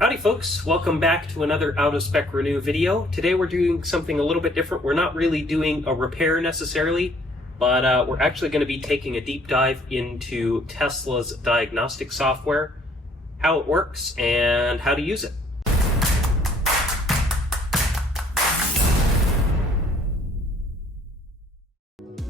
Howdy folks, welcome back to another Out of Spec Renew video. Today we're doing something a little bit different. We're not really doing a repair necessarily, but we're actually going to be taking a deep dive into Tesla's diagnostic software, how it works, and how to use it.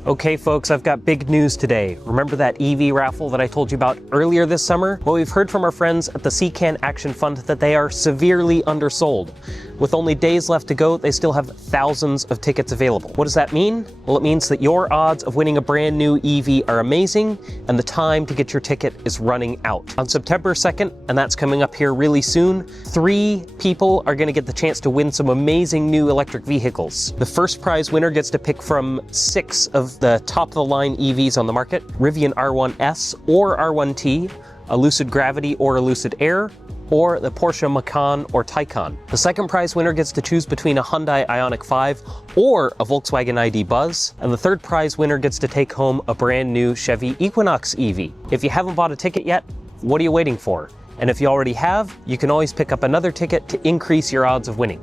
Okay folks, I've got big news today. Remember that EV raffle that I told you about earlier this summer? Well, we've heard from our friends at the CCAN Action Fund that they are severely undersold. With only days left to go, they still have thousands of tickets available. What does that mean? Well, it means that your odds of winning a brand new EV are amazing, and the time to get your ticket is running out. On September 2nd, and that's coming up here really soon, 3 people are gonna get the chance to win some amazing new electric vehicles. The first prize winner gets to pick from 6 of the top-of-the-line EVs on the market: Rivian R1S or R1T, a Lucid Gravity or a Lucid Air, or the Porsche Macan or Taycan. The second prize winner gets to choose between a Hyundai Ioniq 5 or a Volkswagen ID Buzz, and the third prize winner gets to take home a brand new Chevy Equinox EV. If you haven't bought a ticket yet, what are you waiting for? And if you already have, you can always pick up another ticket to increase your odds of winning.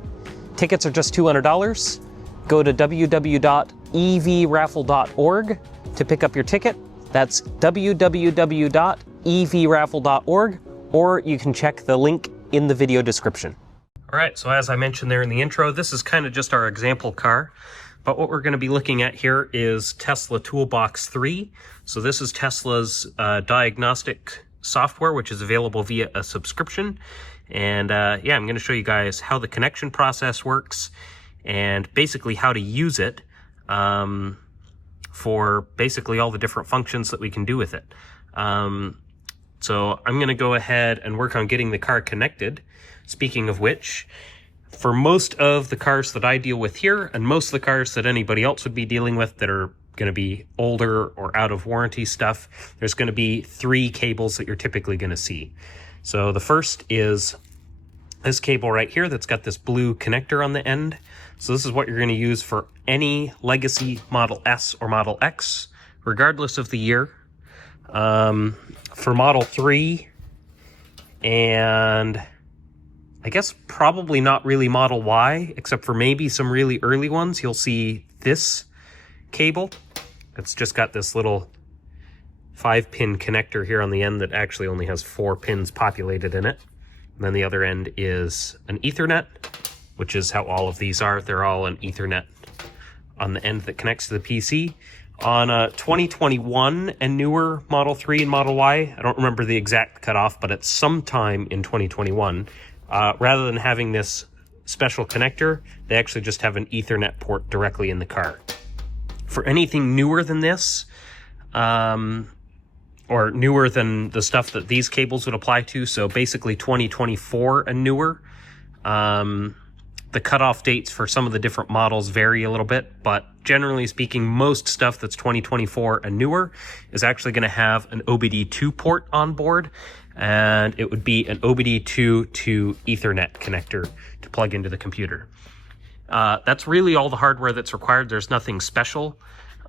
Tickets are just $200. Go to www.evraffle.org to pick up your ticket. That's www.evraffle.org, or you can check the link in the video description. All right, so as I mentioned there in the intro, this is kind of just our example car, but what we're going to be looking at here is Tesla Toolbox 3. So this is Tesla's diagnostic software, which is available via a subscription. And yeah, I'm going to show you guys how the connection process works and basically how to use it for basically all the different functions that we can do with it. So I'm going to go ahead and work on getting the car connected. Speaking of which, for most of the cars that I deal with here, and most of the cars that anybody else would be dealing with that are going to be older or out of warranty stuff, there's going to be 3 cables that you're typically going to see. So the first is this cable right here that's got this blue connector on the end. So this is what you're going to use for any legacy Model S or Model X, regardless of the year. For Model 3, and I guess probably not really Model Y, except for maybe some really early ones, you'll see this cable. It's just got this little 5-pin connector here on the end that actually only has 4 pins populated in it. And then the other end is an Ethernet, which is how all of these are. They're all an Ethernet on the end that connects to the PC. On 2021 and newer Model 3 and Model Y, I don't remember the exact cutoff, but it's sometime in 2021, rather than having this special connector, they actually just have an Ethernet port directly in the car. For anything newer than this, or newer than the stuff that these cables would apply to, so basically 2024 and newer, the cutoff dates for some of the different models vary a little bit, but generally speaking, most stuff that's 2024 and newer is actually going to have an OBD2 port on board, and it would be an OBD2 to Ethernet connector to plug into the computer. That's really all the hardware that's required. There's nothing special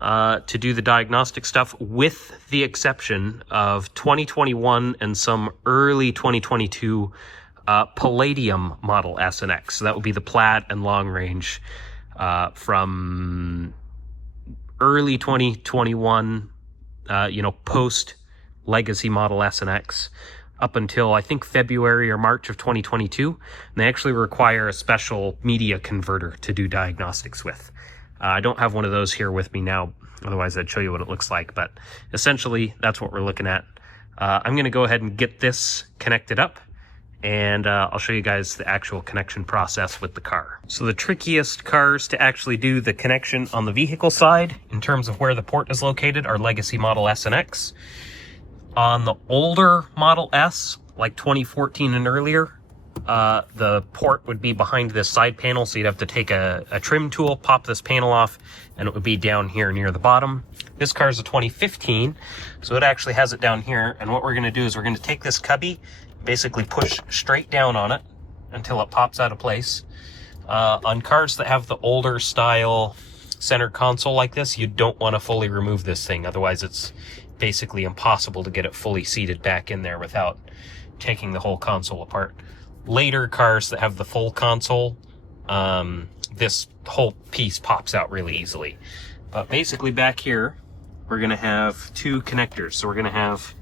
to do the diagnostic stuff, with the exception of 2021 and some early 2022 Palladium Model S and X. So that would be the Plaid and long range from early 2021, post legacy Model S and X, up until I think February or March of 2022. And they actually require a special media converter to do diagnostics with. I don't have one of those here with me now, otherwise I'd show you what it looks like, but essentially that's what we're looking at. I'm going to go ahead and get this connected up, and I'll show you guys the actual connection process with the car. So the trickiest cars to actually do the connection on the vehicle side, in terms of where the port is located, are legacy Model S and X. On the older Model S, like 2014 and earlier, the port would be behind this side panel, so you'd have to take a trim tool, pop this panel off, and it would be down here near the bottom. This car is a 2015, so it actually has it down here, and what we're going to do is we're going to take this cubby, basically push straight down on it until it pops out of place. On cars that have the older style center console like this, you don't want to fully remove this thing, otherwise it's basically impossible to get it fully seated back in there without taking the whole console apart. later cars that have the full console, this whole piece pops out really easily. But basically back here, we're going to have two connectors. So we're going to have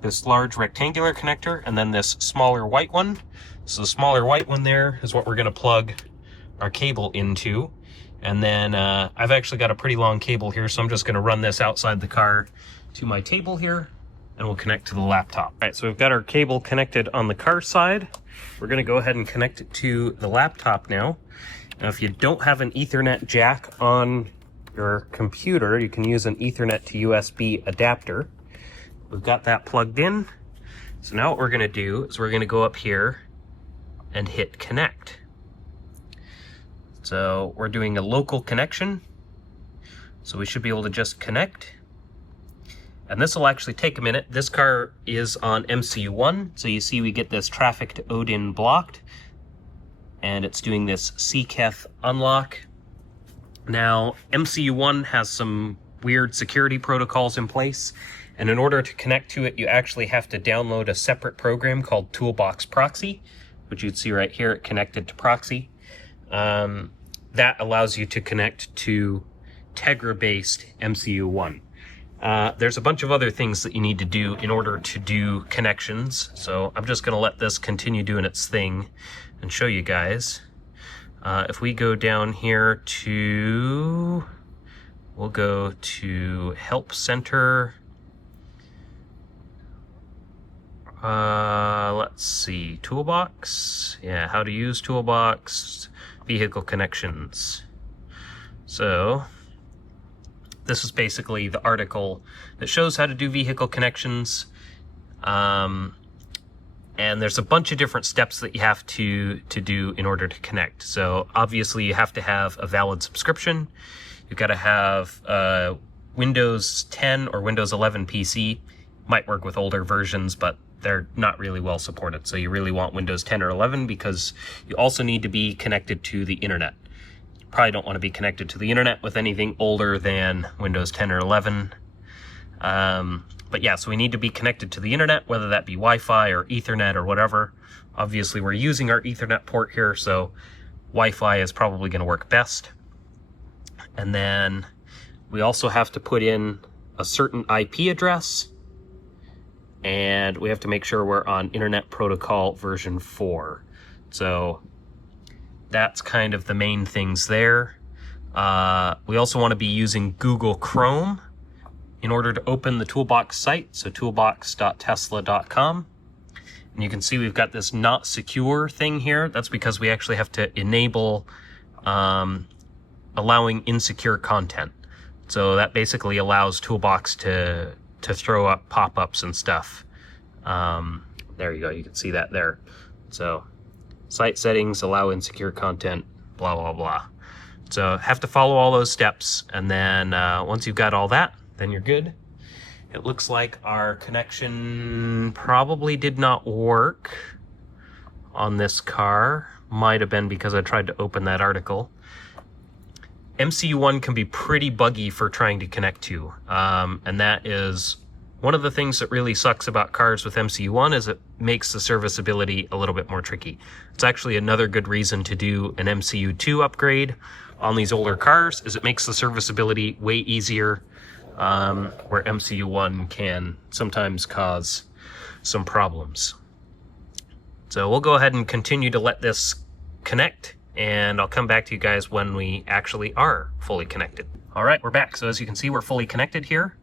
this large rectangular connector and then this smaller white one. So the smaller white one there is what we're going to plug our cable into. And then I've actually got a pretty long cable here, so I'm just going to run this outside the car to my table here, and we'll connect to the laptop. All right, so we've got our cable connected on the car side. We're going to go ahead and connect it to the laptop now. Now, if you don't have an Ethernet jack on your computer, you can use an Ethernet to USB adapter. We've got that plugged in. So now what we're going to do is we're going to go up here and hit connect. So we're doing a local connection. So we should be able to just connect. And this will actually take a minute. This car is on MCU1. So you see we get this traffic to Odin blocked. And it's doing this CKEF unlock. Now, MCU1 has some weird security protocols in place. And in order to connect to it, you actually have to download a separate program called Toolbox Proxy, which you'd see right here, connected to Proxy. That allows you to connect to Tegra-based MCU1. There's a bunch of other things that you need to do in order to do connections. So I'm just going to let this continue doing its thing and show you guys. If we go down here to, we'll go to Help Center. Let's see, Toolbox. Yeah, how to use Toolbox. Vehicle connections. So this is basically the article that shows how to do vehicle connections. And there's a bunch of different steps that you have to do in order to connect. So obviously you have to have a valid subscription. You've got to have Windows 10 or Windows 11 PC. Might work with older versions, but they're not really well supported. So you really want Windows 10 or 11 because you also need to be connected to the internet. You probably don't want to be connected to the internet with anything older than Windows 10 or 11. But yeah, so we need to be connected to the internet, whether that be Wi-Fi or Ethernet or whatever. Obviously, we're using our Ethernet port here, so Wi-Fi is probably going to work best. And then we also have to put in a certain IP address, and we have to make sure we're on Internet Protocol version 4. So that's kind of the main things there. We also want to be using Google Chrome in order to open the Toolbox site, so toolbox.tesla.com. And you can see we've got this not secure thing here. That's because we actually have to enable allowing insecure content. So that basically allows Toolbox to throw up pop-ups and stuff. There you go, you can see that there. So site settings, allow insecure content, blah, blah, blah. So have to follow all those steps, and then once you've got all that, then you're good. It looks like our connection probably did not work on this car. Might have been because I tried to open that article. MCU1 can be pretty buggy for trying to connect to, and that is one of the things that really sucks about cars with MCU1 is it makes the serviceability a little bit more tricky. It's actually another good reason to do an MCU2 upgrade on these older cars, is it makes the serviceability way easier, where MCU1 can sometimes cause some problems. So we'll go ahead and continue to let this connect, and I'll come back to you guys when we actually are fully connected. All right, we're back. So as you can see, we're fully connected here.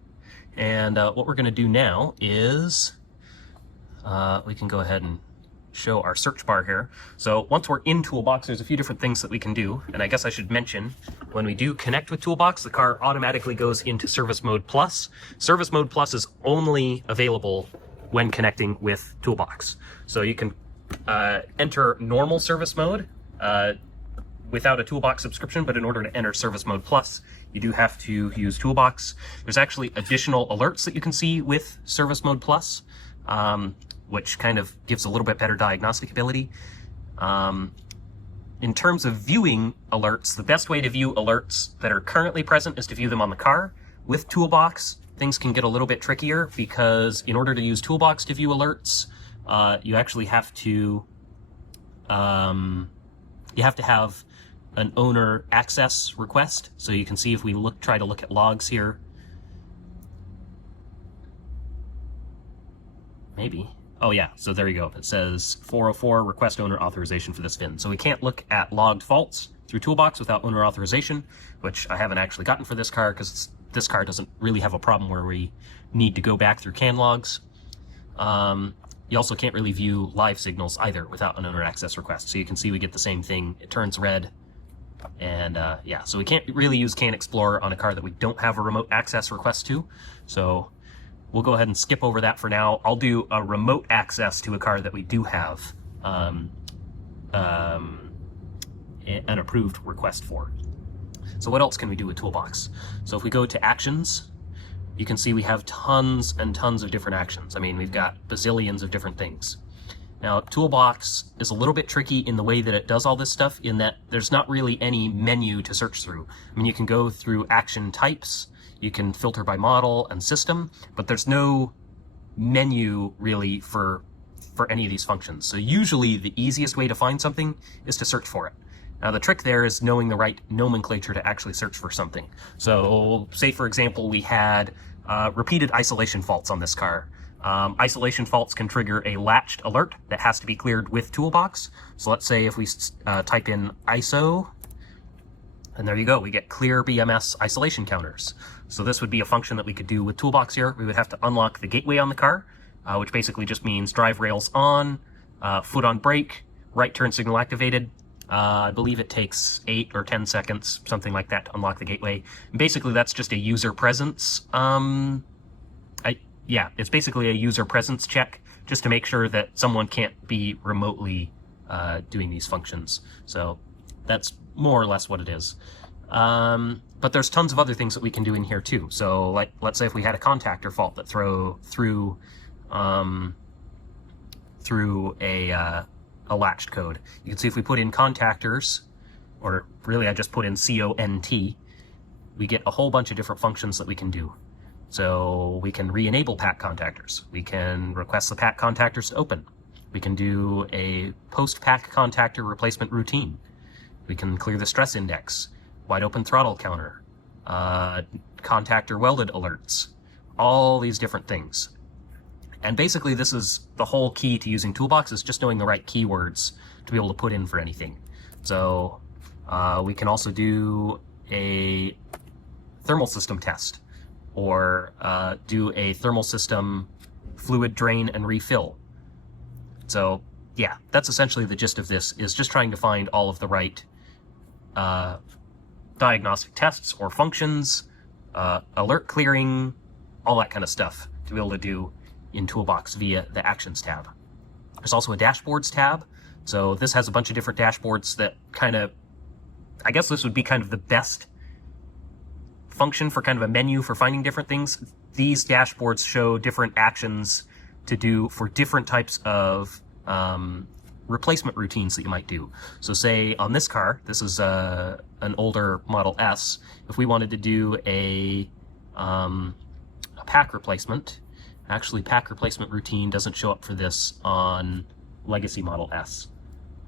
And what we're going to do now is we can go ahead and show our search bar here. So once we're in Toolbox, there's a few different things that we can do. And I guess I should mention, when we do connect with Toolbox, the car automatically goes into Service Mode Plus. Service Mode Plus is only available when connecting with Toolbox. So you can enter normal service mode without a Toolbox subscription, but in order to enter Service Mode Plus, you do have to use Toolbox. There's actually additional alerts that you can see with Service Mode Plus, which kind of gives a little bit better diagnostic ability. In terms of viewing alerts, the best way to view alerts that are currently present is to view them on the car. With Toolbox, things can get a little bit trickier because in order to use Toolbox to view alerts, you actually have to you have to have an owner access request. So you can see if we try to look at logs here. Maybe. Oh yeah, so there you go. It says 404 request owner authorization for this VIN. So we can't look at logged faults through Toolbox without owner authorization, which I haven't actually gotten for this car because this car doesn't really have a problem where we need to go back through CAN logs. You also can't really view live signals either without an owner access request. So you can see we get the same thing. It turns red. And yeah, so we can't really use CAN Explorer on a car that we don't have a remote access request to. So we'll go ahead and skip over that for now. I'll do a remote access to a car that we do have an approved request for. So what else can we do with Toolbox? So if we go to Actions, you can see we have tons and tons of different actions. I mean, we've got bazillions of different things. Now, Toolbox is a little bit tricky in the way that it does all this stuff, in that there's not really any menu to search through. I mean, you can go through action types, you can filter by model and system, but there's no menu really for any of these functions. So usually the easiest way to find something is to search for it. Now, the trick there is knowing the right nomenclature to actually search for something. So say, for example, we had repeated isolation faults on this car. Isolation faults can trigger a latched alert that has to be cleared with Toolbox. So let's say if we type in ISO, and there you go, we get clear BMS isolation counters. So this would be a function that we could do with Toolbox here. We would have to unlock the gateway on the car, which basically just means drive rails on, foot on brake, right turn signal activated. I believe it takes 8 or 10 seconds, something like that, to unlock the gateway. And basically, that's just a user presence. Yeah, it's basically a user presence check just to make sure that someone can't be remotely doing these functions. So that's more or less what it is. But there's tons of other things that we can do in here too. So like, let's say if we had a contactor fault that through a latched code. You can see if we put in contactors, or really I just put in CONT, we get a whole bunch of different functions that we can do. So we can re-enable pack contactors. We can request the pack contactors to open. We can do a post-pack contactor replacement routine. We can clear the stress index, wide open throttle counter, contactor welded alerts, all these different things. And basically this is the whole key to using Toolbox, is just knowing the right keywords to be able to put in for anything. So we can also do a thermal system test, or do a thermal system fluid drain and refill. So yeah, that's essentially the gist of this, is just trying to find all of the right diagnostic tests or functions, alert clearing, all that kind of stuff to be able to do in Toolbox via the Actions tab. There's also a Dashboards tab. So this has a bunch of different dashboards that kind of, I guess this would be kind of the best function for kind of a menu for finding different things. These dashboards show different actions to do for different types of replacement routines that you might do. So say on this car, this is an older Model S, if we wanted to do a pack replacement, actually pack replacement routine doesn't show up for this on Legacy Model S.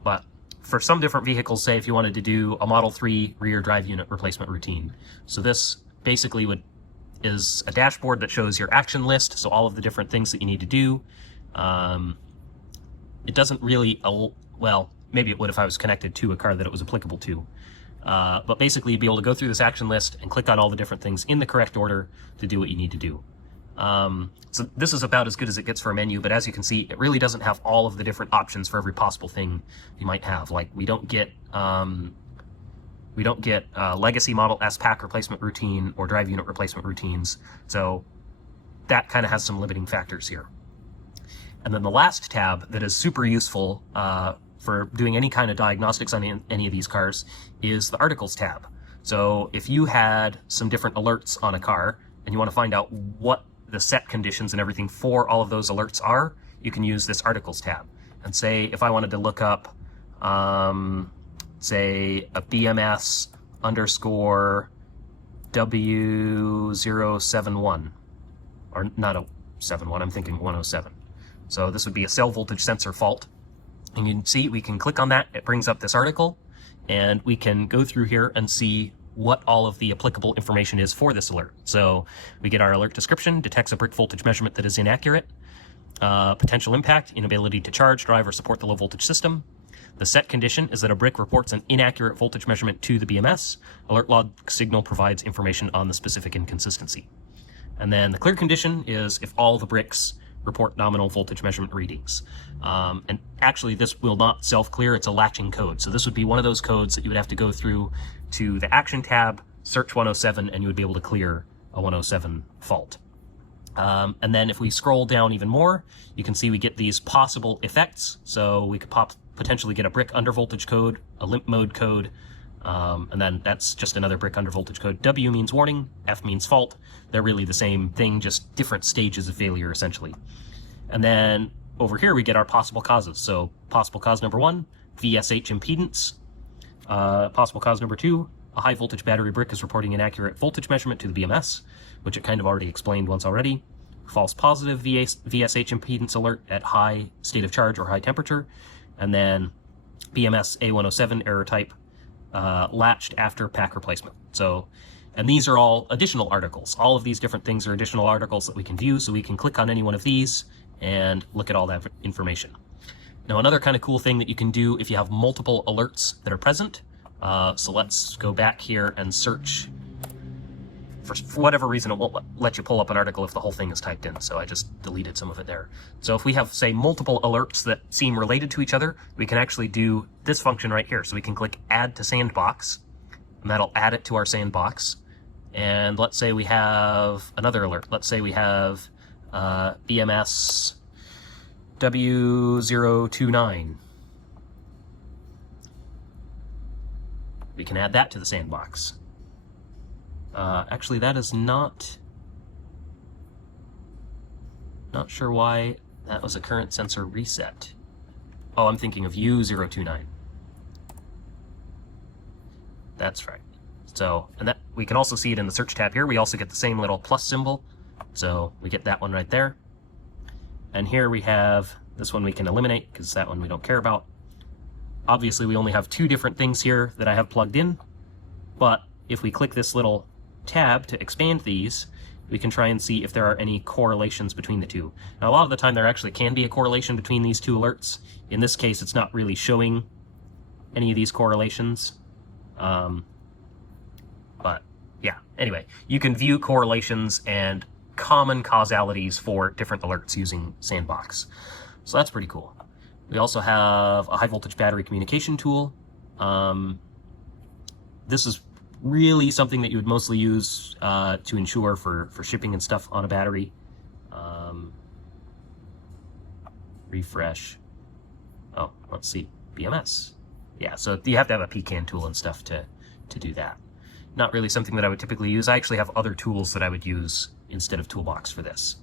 But for some different vehicles, say if you wanted to do a Model 3 rear drive unit replacement routine. So this basically is a dashboard that shows your action list, so all of the different things that you need to do. It doesn't really, well, maybe it would if I was connected to a car that it was applicable to. But basically you'd be able to go through this action list and click on all the different things in the correct order to do what you need to do. So this is about as good as it gets for a menu, but as you can see, it really doesn't have all of the different options for every possible thing you might have. Like we don't get Legacy Model S pack replacement routine or drive unit replacement routines. So that kind of has some limiting factors here. And then the last tab that is super useful for doing any kind of diagnostics on any of these cars is the Articles tab. So if you had some different alerts on a car and you want to find out what the set conditions and everything for all of those alerts are, you can use this Articles tab. And say if I wanted to look up, say a BMS underscore W071, or not a 71, I'm thinking 107. So this would be a cell voltage sensor fault. And you can see we can click on that. It brings up this article, and we can go through here and see what all of the applicable information is for this alert. So we get our alert description: detects a brick voltage measurement that is inaccurate. Potential impact: inability to charge, drive, or support the low voltage system. The set condition is that a brick reports an inaccurate voltage measurement to the BMS. Alert log signal provides information on the specific inconsistency. And then the clear condition is if all the bricks report nominal voltage measurement readings. And actually this will not self-clear, it's a latching code. So this would be one of those codes that you would have to go through to the action tab, search 107, and you would be able to clear a 107 fault. And then if we scroll down even more, you can see we get these possible effects. So we could potentially get a brick under voltage code, a limp mode code, and then that's just another brick under voltage code. W means warning, F means fault. They're really the same thing, just different stages of failure essentially. And then over here we get our possible causes. So possible cause number 1, VSH impedance. Possible cause number 2, a high voltage battery brick is reporting inaccurate voltage measurement to the BMS, which it kind of already explained once already. False positive VSH impedance alert at high state of charge or high temperature. And then BMS A107 error type, latched after pack replacement. So, and these are all additional articles. All of these different things are additional articles that we can view, so we can click on any one of these and look at all that information. Now, another kind of cool thing that you can do if you have multiple alerts that are present, so let's go back here and search. For whatever reason, it won't let you pull up an article if the whole thing is typed in, so I just deleted some of it there. So if we have, say, multiple alerts that seem related to each other, we can actually do this function right here. So we can click Add to Sandbox, and that'll add it to our sandbox. And let's say we have another alert. Let's say we have BMS W029. We can add that to the sandbox. Actually, that is not sure why that was a current sensor reset. Oh, I'm thinking of U029. That's right. So, and that we can also see it in the search tab here. We also get the same little plus symbol. So we get that one right there. And here we have this one we can eliminate because that one we don't care about. Obviously, we only have 2 different things here that I have plugged in. But if we click this little tab to expand these, we can try and see if there are any correlations between the two. Now, a lot of the time there actually can be a correlation between these 2 alerts. In this case, it's not really showing any of these correlations. But yeah, anyway, you can view correlations and common causalities for different alerts using Sandbox. So that's pretty cool. We also have a high voltage battery communication tool. This is really something that you would mostly use to ensure for shipping and stuff on a battery. Refresh. Oh, let's see. BMS. Yeah, so you have to have a pecan tool and stuff to do that. Not really something that I would typically use. I actually have other tools that I would use instead of Toolbox for this.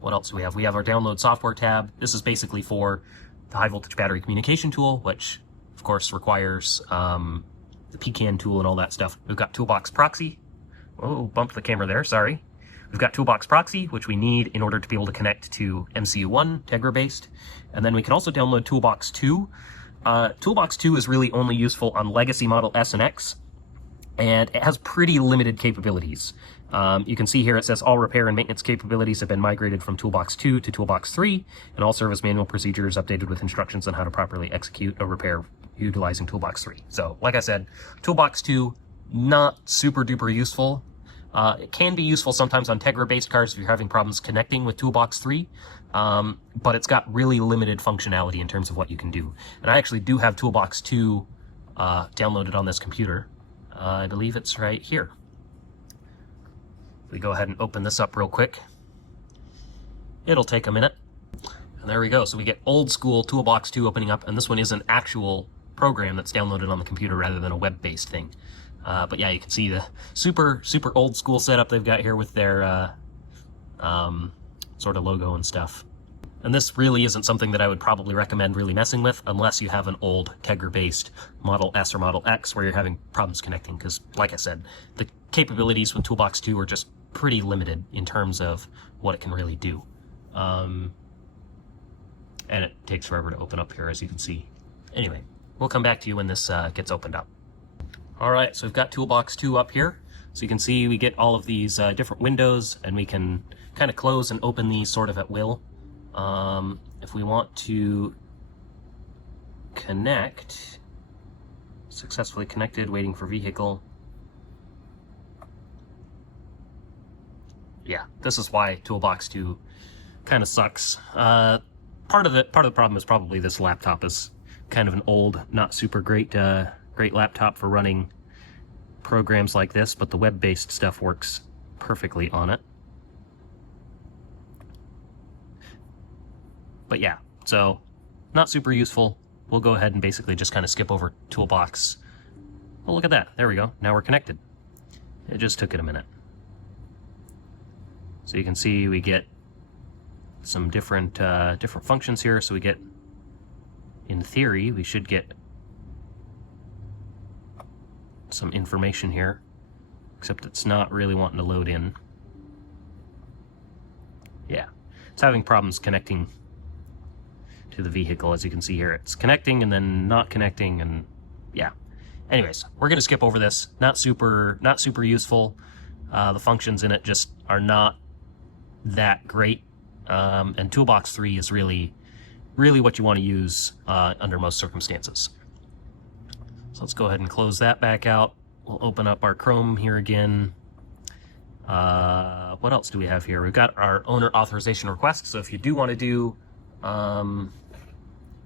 What else do we have? We have our download software tab. This is basically for the high voltage battery communication tool, which of course requires the pecan tool and all that stuff. We've got Toolbox proxy. Oh, bumped the camera there, sorry. We've got Toolbox proxy, which we need in order to be able to connect to MCU1, Tegra-based. And then we can also download Toolbox 2. Toolbox 2 is really only useful on legacy model S and X, and it has pretty limited capabilities. You can see here it says all repair and maintenance capabilities have been migrated from Toolbox 2 to Toolbox 3, and all service manual procedures updated with instructions on how to properly execute a repair utilizing Toolbox 3. So, like I said, Toolbox 2, not super duper useful. It can be useful sometimes on Tegra-based cars if you're having problems connecting with Toolbox 3, but it's got really limited functionality in terms of what you can do. And I actually do have Toolbox 2 downloaded on this computer. I believe it's right here. We go ahead and open this up real quick. It'll take a minute. And there we go. So we get old school Toolbox 2 opening up, and this one is an actual program that's downloaded on the computer rather than a web-based thing. But yeah, you can see the super old school setup they've got here with their sort of logo and stuff. And this really isn't something that I would probably recommend really messing with unless you have an old Tegra-based Model S or Model X where you're having problems connecting, because like I said, the capabilities with Toolbox 2 are just pretty limited in terms of what it can really do. and it takes forever to open up here, as you can see. Anyway, we'll come back to you when this gets opened up. All right, so we've got Toolbox 2 up here. So you can see we get all of these different windows, and we can kind of close and open these sort of at will. If we want to connect, successfully connected, waiting for vehicle. Yeah, this is why Toolbox 2 kind of sucks. Part of the problem is probably this laptop is kind of an old, not super great laptop for running programs like this, but the web-based stuff works perfectly on it. But yeah, so not super useful. We'll go ahead and basically just kind of skip over Toolbox. Oh, look at that. There we go. Now we're connected. It just took it a minute. So you can see we get some different functions here. So we get, in theory, we should get some information here, except it's not really wanting to load in. Yeah, it's having problems connecting to the vehicle. As you can see here, it's connecting and then not connecting, and yeah. Anyways, we're gonna skip over this. Not super useful. The functions in it just are not that great. And Toolbox 3 is really what you want to use under most circumstances. So let's go ahead and close that back out. We'll open up our Chrome here again. What else do we have here? We've got our owner authorization request. So if you do want to do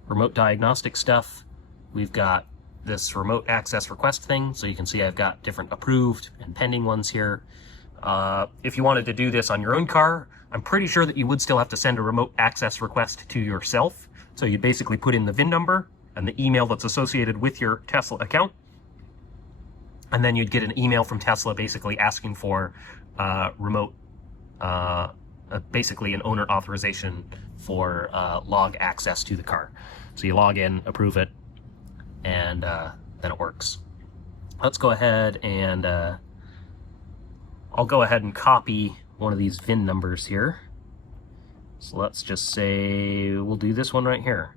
remote diagnostic stuff, we've got this remote access request thing. So you can see I've got different approved and pending ones here. If you wanted to do this on your own car, I'm pretty sure that you would still have to send a remote access request to yourself. So you basically put in the VIN number and the email that's associated with your Tesla account. And then you'd get an email from Tesla basically asking for remote, basically an owner authorization for log access to the car. So you log in, approve it, and then it works. Let's go ahead and I'll go ahead and copy one of these VIN numbers here. So let's just say we'll do this one right here.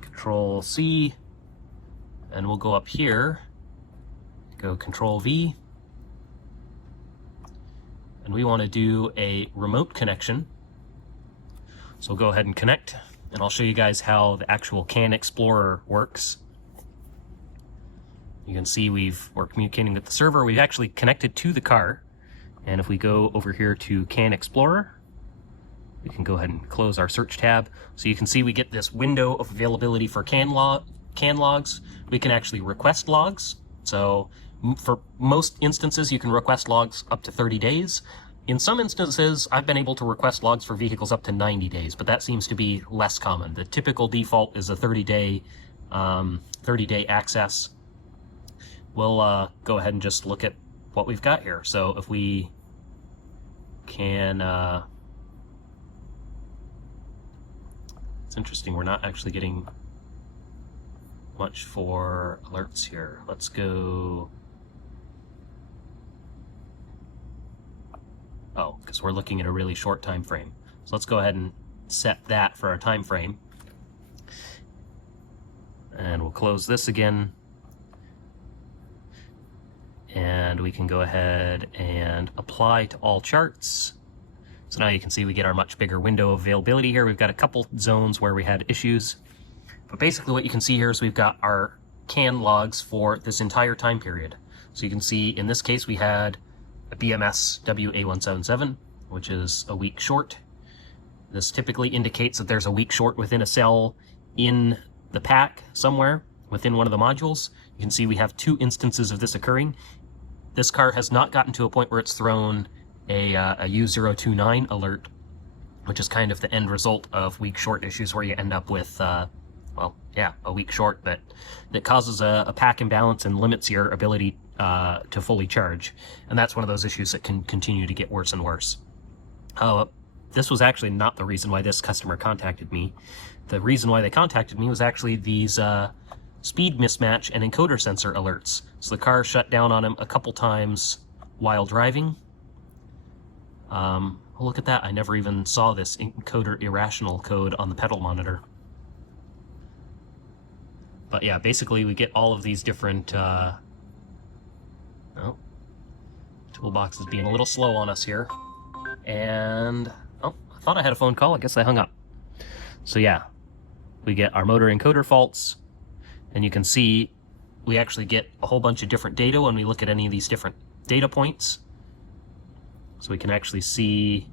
Control C, and we'll go up here, go Control V, and we want to do a remote connection. So we'll go ahead and connect, and I'll show you guys how the actual CAN Explorer works. You can see we're communicating with the server. We've actually connected to the car. And if we go over here to CAN Explorer, we can go ahead and close our search tab. So you can see we get this window of availability for CAN logs. We can actually request logs. So for most instances, you can request logs up to 30 days. In some instances, I've been able to request logs for vehicles up to 90 days, but that seems to be less common. The typical default is a 30-day access. We'll go ahead and just look at what we've got here. So if we can, it's interesting, we're not actually getting much for alerts here. Let's go, oh, because we're looking at a really short time frame. So let's go ahead and set that for our time frame. And we'll close this again. And we can go ahead and apply to all charts. So now you can see we get our much bigger window of availability here. We've got a couple zones where we had issues. But basically what you can see here is we've got our CAN logs for this entire time period. So you can see in this case we had a BMS WA177, which is a week short. This typically indicates that there's a week short within a cell in the pack somewhere within one of the modules. You can see we have 2 instances of this occurring. This car has not gotten to a point where it's thrown a U029 alert, which is kind of the end result of week short issues, where you end up with, well, yeah, a week short that causes a pack imbalance and limits your ability to fully charge. And that's one of those issues that can continue to get worse and worse. This was actually not the reason why this customer contacted me. The reason why they contacted me was actually these speed mismatch and encoder sensor alerts. So the car shut down on him a couple times while driving. Look at that, I never even saw this encoder irrational code on the pedal monitor. But yeah, basically we get all of these different, oh, Toolbox is being a little slow on us here. And, oh, I thought I had a phone call. I guess I hung up. So yeah, we get our motor encoder faults, and you can see we actually get a whole bunch of different data when we look at any of these different data points. So we can actually see,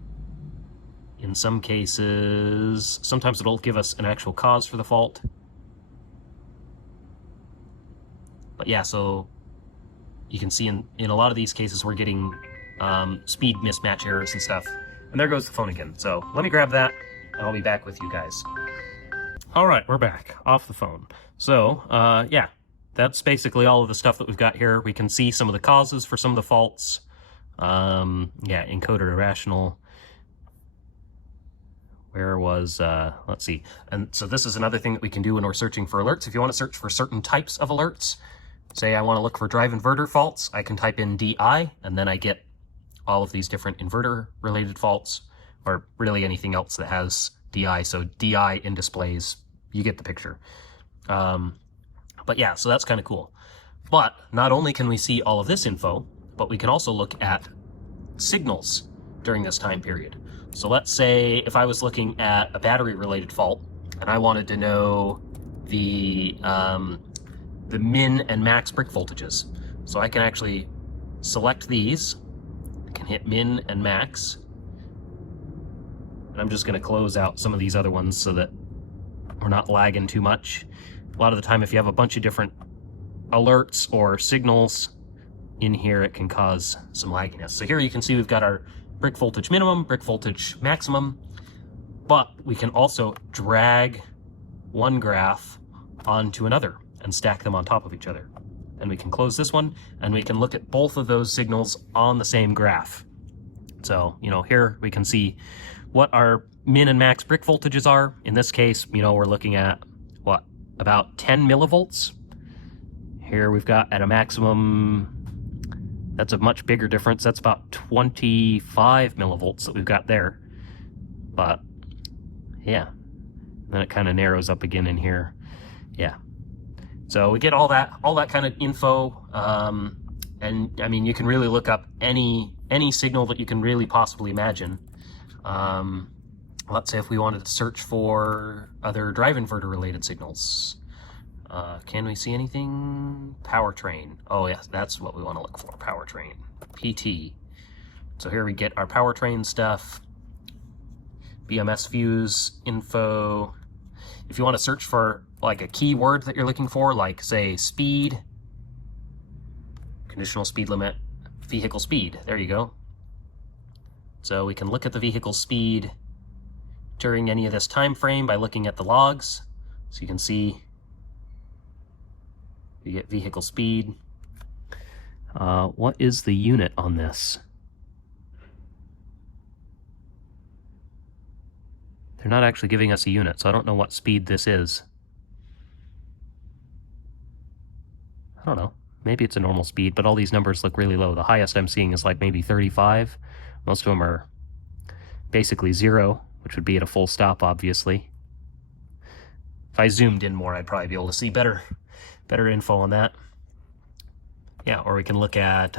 in some cases, sometimes it'll give us an actual cause for the fault. But yeah, so you can see in a lot of these cases we're getting speed mismatch errors and stuff. And there goes the phone again. So let me grab that and I'll be back with you guys. All right, we're back off the phone. So yeah, that's basically all of the stuff that we've got here. We can see some of the causes for some of the faults. Yeah, encoder irrational. Where was, let's see. And so this is another thing that we can do when we're searching for alerts. If you want to search for certain types of alerts, say I want to look for drive inverter faults, I can type in DI, and then I get all of these different inverter-related faults, or really anything else that has DI. So DI in displays, you get the picture. But yeah, so that's kind of cool. But not only can we see all of this info, but we can also look at signals during this time period. So let's say if I was looking at a battery-related fault, and I wanted to know the min and max brick voltages. So I can actually select these, I can hit min and max, and I'm just going to close out some of these other ones so that we're not lagging too much. A lot of the time if you have a bunch of different alerts or signals in here, it can cause some lagginess. So here you can see we've got our brick voltage minimum, brick voltage maximum, but we can also drag one graph onto another and stack them on top of each other. And we can close this one, and we can look at both of those signals on the same graph. So, you know, here we can see what our min and max brick voltages are. In this case, you know, we're looking at, what, about 10 millivolts. Here we've got at a maximum, that's a much bigger difference. That's about 25 millivolts that we've got there. But, yeah. Then it kind of narrows up again in here. Yeah. So we get all that kind of info, and I mean, you can really look up any signal that you can really possibly imagine. Let's say if we wanted to search for other drive inverter related signals, can we see anything? Powertrain. Oh yes, that's what we want to look for. Powertrain. PT. So here we get our powertrain stuff. BMS fuse info. If you want to search for like a keyword that you're looking for, like say speed, conditional speed limit, vehicle speed, there you go. So we can look at the vehicle speed during any of this time frame by looking at the logs. So you can see you get vehicle speed. What is the unit on this? They're not actually giving us a unit, so I don't know what speed this is. I don't know. Maybe it's a normal speed, but all these numbers look really low. The highest I'm seeing is like maybe 35. Most of them are basically 0, which would be at a full stop, obviously. If I zoomed in more, I'd probably be able to see better info on that. Yeah, or we can look at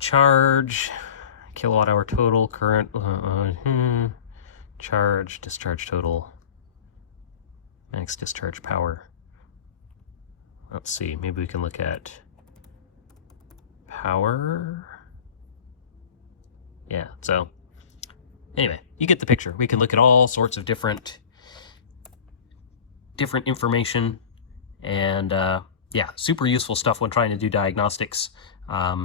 charge, kilowatt hour total, current, charge, discharge total, max discharge power. Let's see, maybe we can look at power. Yeah, so anyway, you get the picture. We can look at all sorts of different information, and yeah, super useful stuff when trying to do diagnostics. I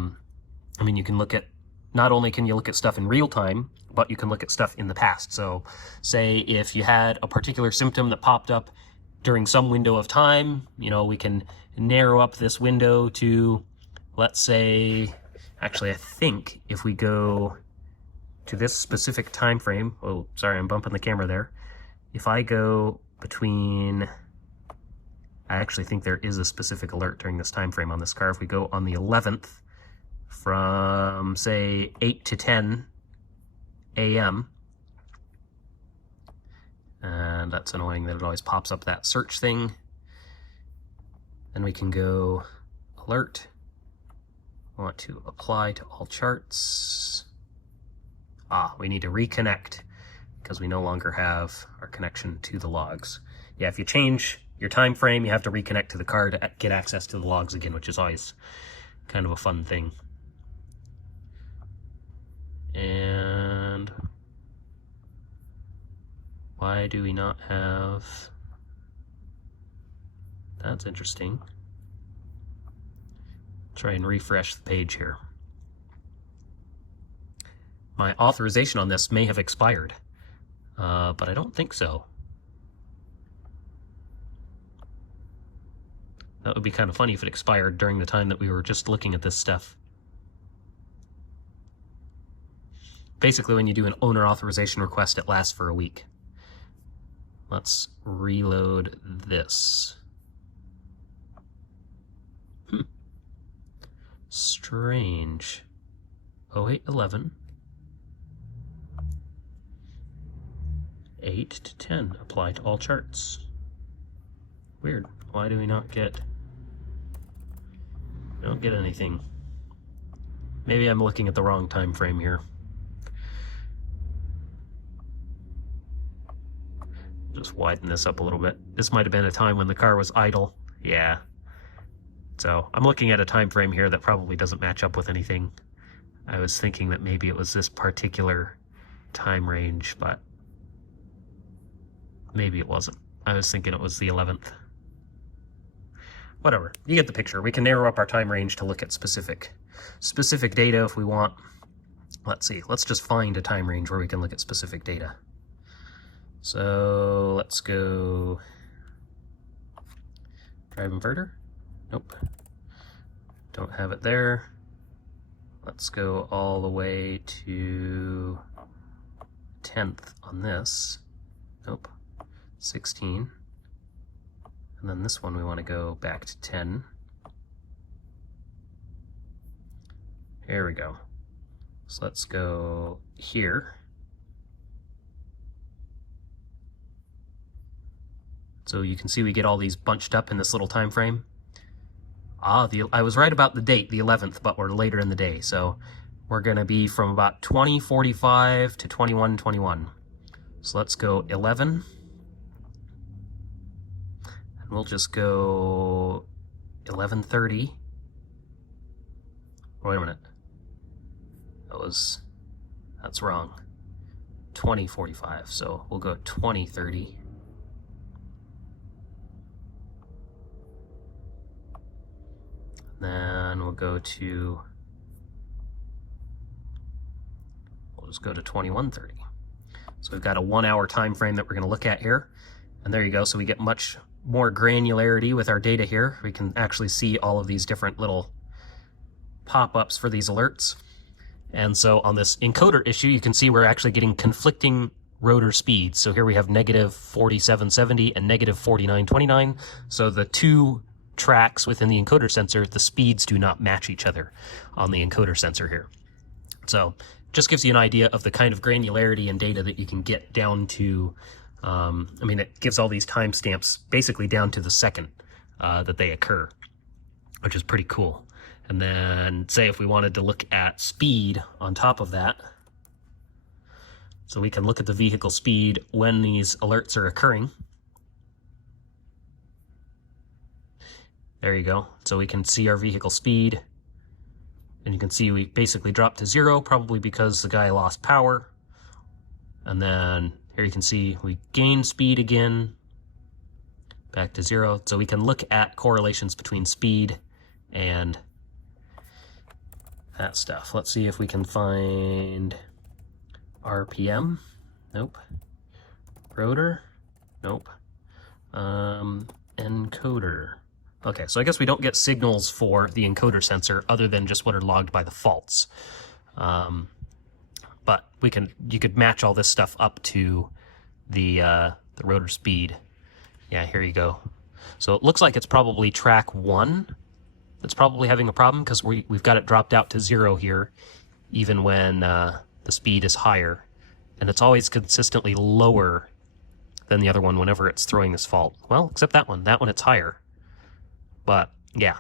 mean, you can look at, not only can you look at stuff in real time, but you can look at stuff in the past. So say if you had a particular symptom that popped up during some window of time, you know, we can narrow up this window to, let's say, actually I think if we go to this specific time frame, oh sorry, I'm bumping the camera there. If I go between, I actually think there is a specific alert during this time frame on this car. If we go on the 11th from say 8 to 10 a.m. and and that's annoying that it always pops up that search thing. Then we can go alert. I want to apply to all charts. We need to reconnect because we no longer have our connection to the logs. Yeah, if you change your time frame, you have to reconnect to the car to get access to the logs again, which is always kind of a fun thing. And why do we not have... That's interesting. Try and refresh the page here. My authorization on this may have expired, but I don't think so. That would be kind of funny if it expired during the time that we were just looking at this stuff. Basically, when you do an owner authorization request, it lasts for a week. Let's reload this. Strange. 0811. 8 to 10. Apply to all charts. Weird. Why do we not get... I don't get anything. Maybe I'm looking at the wrong time frame here. Just widen this up a little bit. This might have been a time when the car was idle. Yeah. So I'm looking at a time frame here that probably doesn't match up with anything. I was thinking that maybe it was this particular time range, but maybe it wasn't. I was thinking it was the 11th. Whatever, you get the picture. We can narrow up our time range to look at specific data if we want. Let's see, let's just find a time range where we can look at specific data. So let's go drive inverter. Nope, don't have it there. Let's go all the way to 10th on this. Nope, 16. And then this one we want to go back to 10. Here we go. So let's go here. So you can see we get all these bunched up in this little time frame. I was right about the date, the 11th, but we're later in the day. So we're going to be from about 20:45 to 21:21. So let's go 11. And we'll just go 11:30. Wait a minute. That's wrong. 20:45. So we'll go 20:30. Then we'll just go to 21:30. So we've got a 1 hour time frame that we're going to look at here. And there you go. So we get much more granularity with our data here. We can actually see all of these different little pop-ups for these alerts. And so on this encoder issue, you can see we're actually getting conflicting rotor speeds. So here we have negative 4770 and negative 4929. So the two tracks within the encoder sensor, the speeds do not match each other on the encoder sensor here. So just gives you an idea of the kind of granularity and data that you can get down to. It gives all these timestamps basically down to the second that they occur, which is pretty cool. And then say if we wanted to look at speed on top of that, so we can look at the vehicle speed when these alerts are occurring. There you go. So we can see our vehicle speed, and you can see we basically dropped to 0, probably because the guy lost power. And then here you can see we gain speed again, back to 0. So we can look at correlations between speed and that stuff. Let's see if we can find RPM. Nope. Rotor. Nope. Encoder. Okay, so I guess we don't get signals for the encoder sensor other than just what are logged by the faults. But you could match all this stuff up to the rotor speed. Yeah, here you go. So it looks like it's probably track 1 that's probably having a problem, because we've got it dropped out to 0 here, even when the speed is higher. And it's always consistently lower than the other one whenever it's throwing this fault. Well, except that one. That one, it's higher. But, yeah.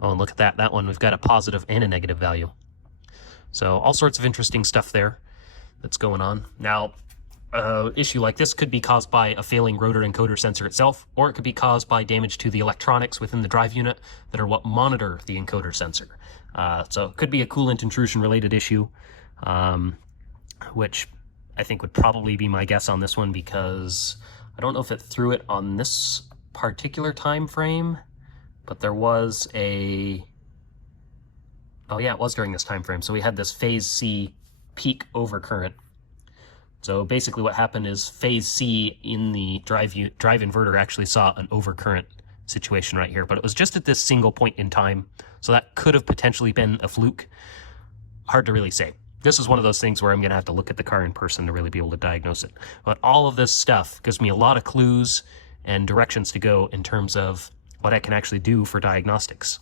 Oh, and look at that. That one, we've got a positive and a negative value. So all sorts of interesting stuff there that's going on. Now, an issue like this could be caused by a failing rotor encoder sensor itself, or it could be caused by damage to the electronics within the drive unit that are what monitor the encoder sensor. So it could be a coolant intrusion related issue, which I think would probably be my guess on this one, because I don't know if it threw it on this particular time frame, but there was a... Oh yeah, it was during this time frame. So we had this phase C peak overcurrent. So basically what happened is phase C in the drive inverter actually saw an overcurrent situation right here, but it was just at this single point in time. So that could have potentially been a fluke. Hard to really say. This is one of those things where I'm going to have to look at the car in person to really be able to diagnose it. But all of this stuff gives me a lot of clues and directions to go in terms of what I can actually do for diagnostics.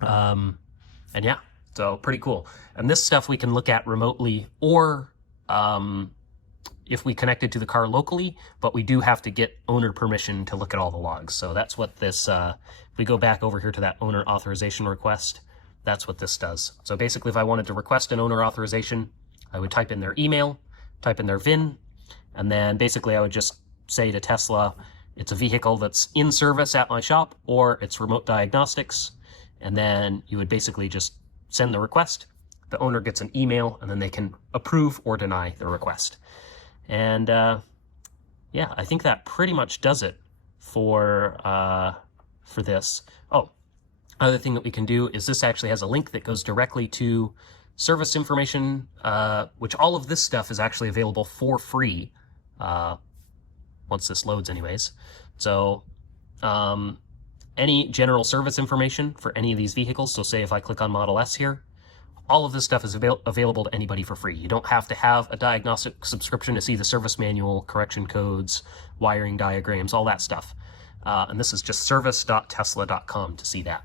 And yeah, so pretty cool. And this stuff we can look at remotely, or if we connected to the car locally, but we do have to get owner permission to look at all the logs. So that's what this, if we go back over here to that owner authorization request, that's what this does. So basically, if I wanted to request an owner authorization, I would type in their email, type in their VIN, and then basically I would just say to Tesla, it's a vehicle that's in service at my shop, or it's remote diagnostics. And then you would basically just send the request. The owner gets an email, and then they can approve or deny the request. And yeah, I think that pretty much does it for this. Oh, other thing that we can do is this actually has a link that goes directly to service information, which all of this stuff is actually available for free once this loads anyways. So any general service information for any of these vehicles, so say if I click on Model S here, all of this stuff is available to anybody for free. You don't have to have a diagnostic subscription to see the service manual, correction codes, wiring diagrams, all that stuff. And this is just service.tesla.com to see that.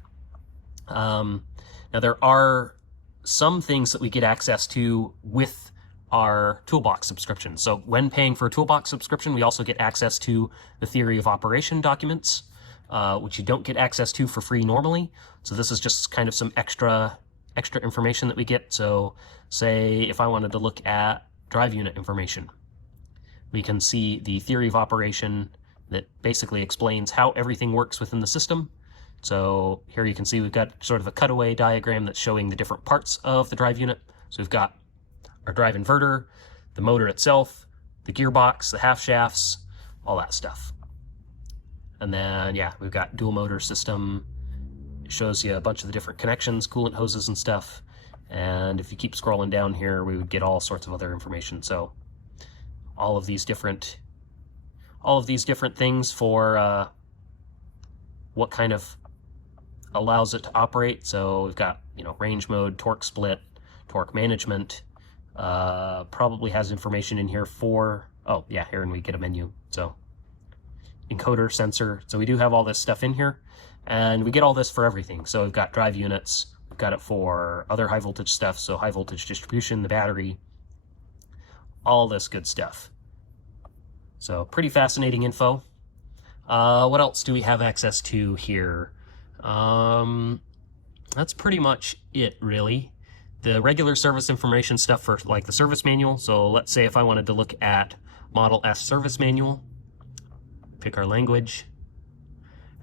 Now there are some things that we get access to with our Toolbox subscription. So when paying for a Toolbox subscription, we also get access to the theory of operation documents, which you don't get access to for free normally. So this is just kind of some extra information that we get. So say if I wanted to look at drive unit information, we can see the theory of operation that basically explains how everything works within the system. So here you can see we've got sort of a cutaway diagram that's showing the different parts of the drive unit. So we've got our drive inverter, the motor itself, the gearbox, the half shafts, all that stuff. And then, yeah, we've got dual motor system. It shows you a bunch of the different connections, coolant hoses and stuff. And if you keep scrolling down here, we would get all sorts of other information. So all of these different things for what kind of allows it to operate. So we've got, range mode, torque split, torque management, probably has information in here for, oh yeah, here, and we get a menu. So encoder, sensor. So we do have all this stuff in here, and we get all this for everything. So we've got drive units, we've got it for other high voltage stuff. So high voltage distribution, the battery, all this good stuff. So pretty fascinating info. What else do we have access to here? That's pretty much it, really. The regular service information stuff for like the service manual. So let's say if I wanted to look at Model S service manual, pick our language,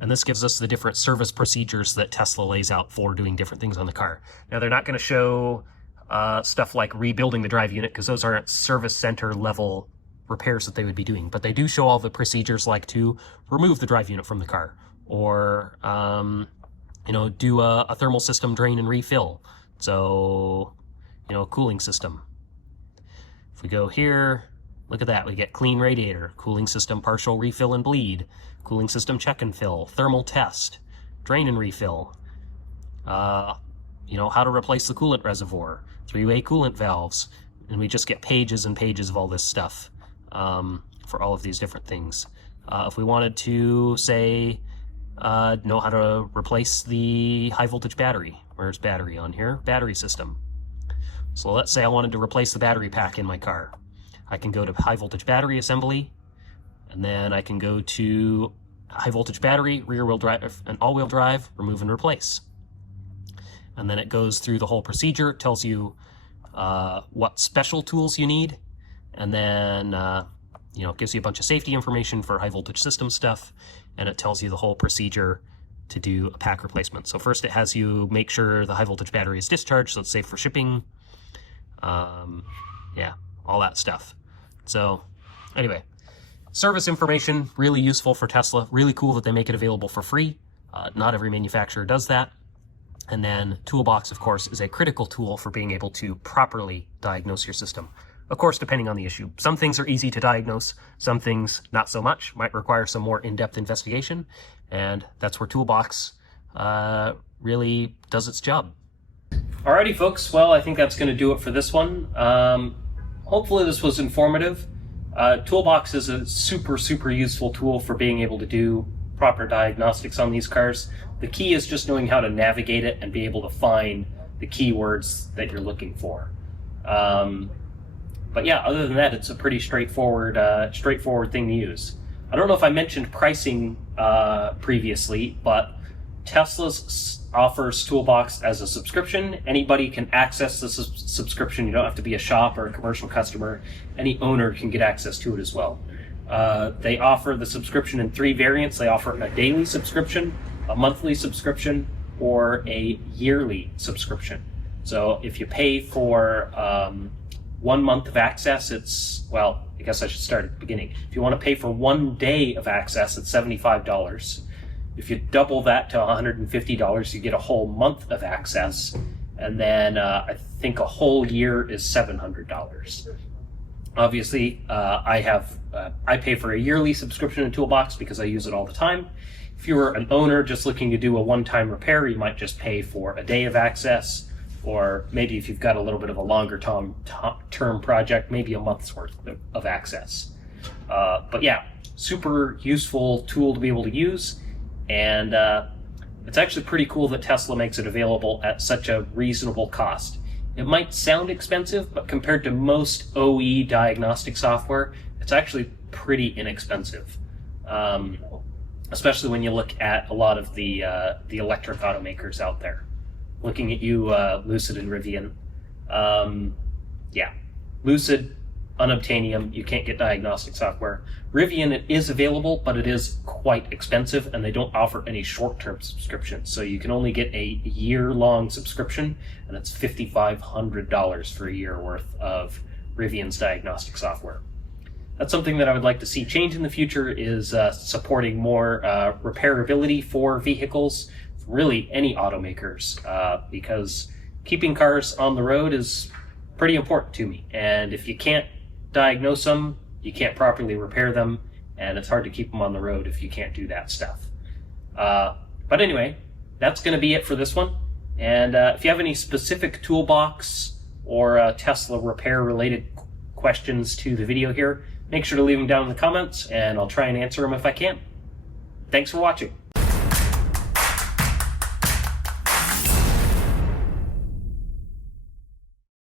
and this gives us the different service procedures that Tesla lays out for doing different things on the car. Now they're not going to show stuff like rebuilding the drive unit, because those aren't service center level repairs that they would be doing, but they do show all the procedures like to remove the drive unit from the car, or do a thermal system drain and refill. So cooling system. If we go here, look at that, we get clean radiator, cooling system partial refill and bleed, cooling system check and fill, thermal test, drain and refill, how to replace the coolant reservoir, three-way coolant valves, and we just get pages and pages of all this stuff for all of these different things. If we wanted to, say, know how to replace the high voltage battery, where's battery on here? Battery system. So let's say I wanted to replace the battery pack in my car. I can go to high voltage battery assembly, And then I can go to high voltage battery, rear wheel drive, and all wheel drive, remove and replace. And then it goes through the whole procedure, tells you what special tools you need, and then it gives you a bunch of safety information for high voltage system stuff, and it tells you the whole procedure to do a pack replacement. So first it has you make sure the high voltage battery is discharged so it's safe for shipping. Yeah, all that stuff. So anyway, service information, really useful for Tesla. Really cool that they make it available for free. Not every manufacturer does that. And then Toolbox, of course, is a critical tool for being able to properly diagnose your system. Of course, depending on the issue. Some things are easy to diagnose, some things not so much, might require some more in-depth investigation, and that's where Toolbox really does its job. Alrighty, folks, well, I think that's going to do it for this one. Hopefully this was informative. Toolbox is a super, super useful tool for being able to do proper diagnostics on these cars. The key is just knowing how to navigate it and be able to find the keywords that you're looking for. But yeah, other than that, it's a pretty straightforward thing to use. I don't know if I mentioned pricing previously, but Tesla offers Toolbox as a subscription. Anybody can access the subscription. You don't have to be a shop or a commercial customer. Any owner can get access to it as well. They offer the subscription in 3 variants. They offer a daily subscription, a monthly subscription, or a yearly subscription. So if you pay for 1 month of access, I guess I should start at the beginning. If you want to pay for 1 day of access, it's $75. If you double that to $150, you get a whole month of access. And then I think a whole year is $700. Obviously, I pay for a yearly subscription to Toolbox because I use it all the time. If you were an owner just looking to do a one-time repair, you might just pay for a day of access, or maybe if you've got a little bit of a longer term project, maybe a month's worth of access. But yeah, super useful tool to be able to use, and it's actually pretty cool that Tesla makes it available at such a reasonable cost. It might sound expensive, but compared to most OE diagnostic software, it's actually pretty inexpensive. Especially when you look at a lot of the electric automakers out there. Looking at you, Lucid and Rivian. Yeah, Lucid, unobtainium, you can't get diagnostic software. Rivian, it is available, but it is quite expensive, and they don't offer any short-term subscriptions. So you can only get a year-long subscription, and it's $5,500 for a year worth of Rivian's diagnostic software. That's something that I would like to see change in the future, is supporting more repairability for vehicles, really any automakers, because keeping cars on the road is pretty important to me. And if you can't diagnose them, you can't properly repair them, and it's hard to keep them on the road if you can't do that stuff. But anyway, that's going to be it for this one. And if you have any specific Toolbox or Tesla repair-related questions to the video here, make sure to leave them down in the comments, and I'll try and answer them if I can. Thanks for watching.